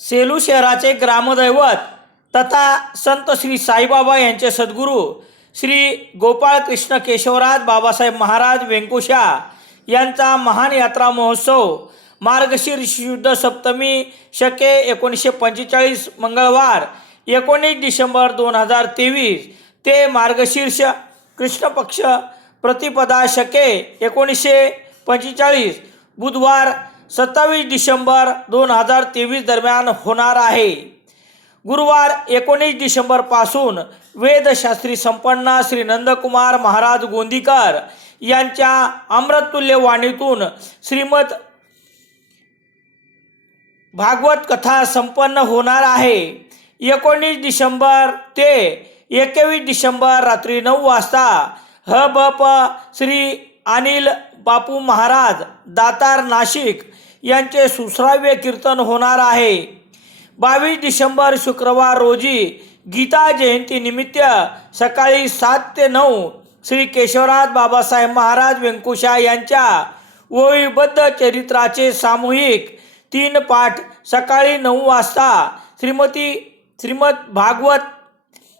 सेलू शहराचे ग्रामदैवत तथा संत श्री साईबाबा यांचे सद्गुरू श्री गोपाळ कृष्ण केशवराज बाबासाहेब महाराज व्यंकुशा यांचा महान यात्रा महोत्सव मार्गशीर्ष शुद्ध सप्तमी शके एकोणीसशे पंचेचाळीस मंगळवार एकोणीस डिसेंबर दोन हजार तेवीस ते मार्गशीर्ष कृष्ण पक्ष प्रतिपदा शके एकोणीसशे पंचेचाळीस बुधवार सत्तावीस डिसेंबर दोन हजार तेवीस दरम्यान होणार आहे. गुरुवार एकोणीस डिसेंबरपासून वेदशास्त्री संपन्न श्री नंदकुमार महाराज गोंदीकर यांच्या अमृततुल्य वाणीतून श्रीमद भागवत कथा संपन्न होणार आहे. एकोणीस डिसेंबर ते एकवीस डिसेंबर रात्री नऊ वाजता ह ब प श्री अनिल बापू महाराज दातार नाशिक यांचे सुश्राव्य कीर्तन होणार आहे. बावीस डिसेंबर शुक्रवार रोजी गीता जयंतीनिमित्त सकाळी सात ते नऊ श्री केशवराज बाबासाहेब महाराज व्यंकुशा यांच्या ओळीबद्ध चरित्राचे सामूहिक तीन पाठ सकाळी नऊ वाजता श्रीमती श्रीमद भागवत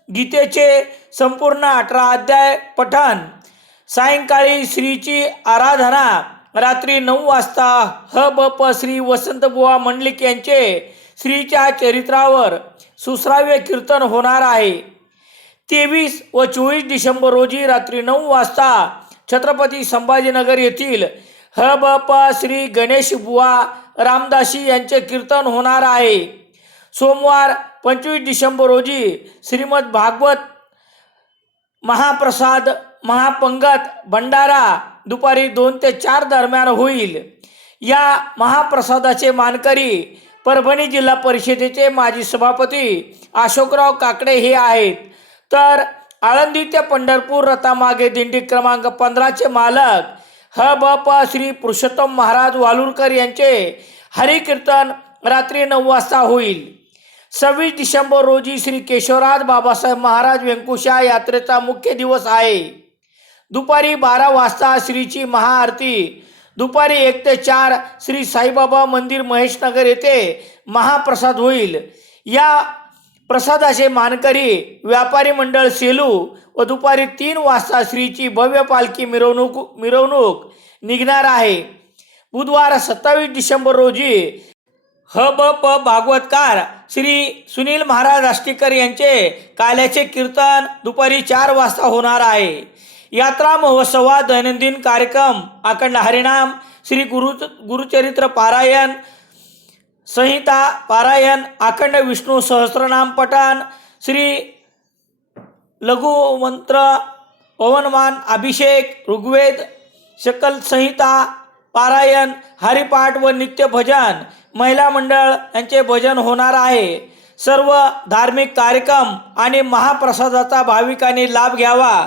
गीतेचे संपूर्ण अठरा अध्याय पठण सायंकाळी श्रीची आराधना रात्री नऊ वाजता ह ब प श्री वसंतबुवा मंडलिक यांचे श्रीच्या चरित्रावर सुश्राव्य कीर्तन होणार आहे. तेवीस व चोवीस डिसेंबर रोजी रात्री नऊ वाजता छत्रपती संभाजीनगर येथील ह ब प श्री गणेश बुवा रामदासी यांचे कीर्तन होणार आहे. सोमवार पंचवीस डिसेंबर रोजी श्रीमद भागवत महाप्रसाद महापंगत भंडारा दुपारी दोन ते चार दरम्यान होईल. या महाप्रसादाचे मानकरी परभणी जिल्हा परिषदेचे माजी सभापती अशोकराव काकडे हे आहेत. तर आळंदी ते पंढरपूर रथामागे दिंडी क्रमांक पंधराचे मालक ह ब प श्री पुरुषोत्तम महाराज वालुरकर यांचे हरिकीर्तन रात्री नऊ वाजता होईल. सव्वीस डिसेंबर रोजी श्री केशवराज बाबासाहेब महाराज व्यंकुशा यात्रेचा मुख्य दिवस आहे. दुपारी बारा वाजता श्रीची महाआरती. दुपारी एक ते चार श्री साईबाबा मंदिर महेशनगर येथे महाप्रसाद होईल. या प्रसादाचे मानकरी व्यापारी मंडळ सेलू व दुपारी तीन वाजता श्रीची भव्य पालखी मिरवणूक मिरवणूक निघणार आहे. बुधवार सत्तावीस डिसेंबर रोजी ह ब प भागवतकार श्री सुनील महाराज राष्ट्रीकर यांचे काल्याचे कीर्तन दुपारी चार वाजता होणार आहे. यात्रा महोत्सवात दैनंदिन कार्यक्रम अखंड हरिनाम श्री गुरु गुरुचरित्र पारायण संहिता पारायण अखंड विष्णू सहस्रनाम पठाण श्री लघुमंत्र पवनमान अभिषेक ऋग्वेद शकल संहिता पारायण हरिपाठ व नित्य भजन महिला मंडळ यांचे भजन होणार आहे. सर्व धार्मिक कार्यक्रम आणि महाप्रसादाचा भाविकांनी लाभ घ्यावा.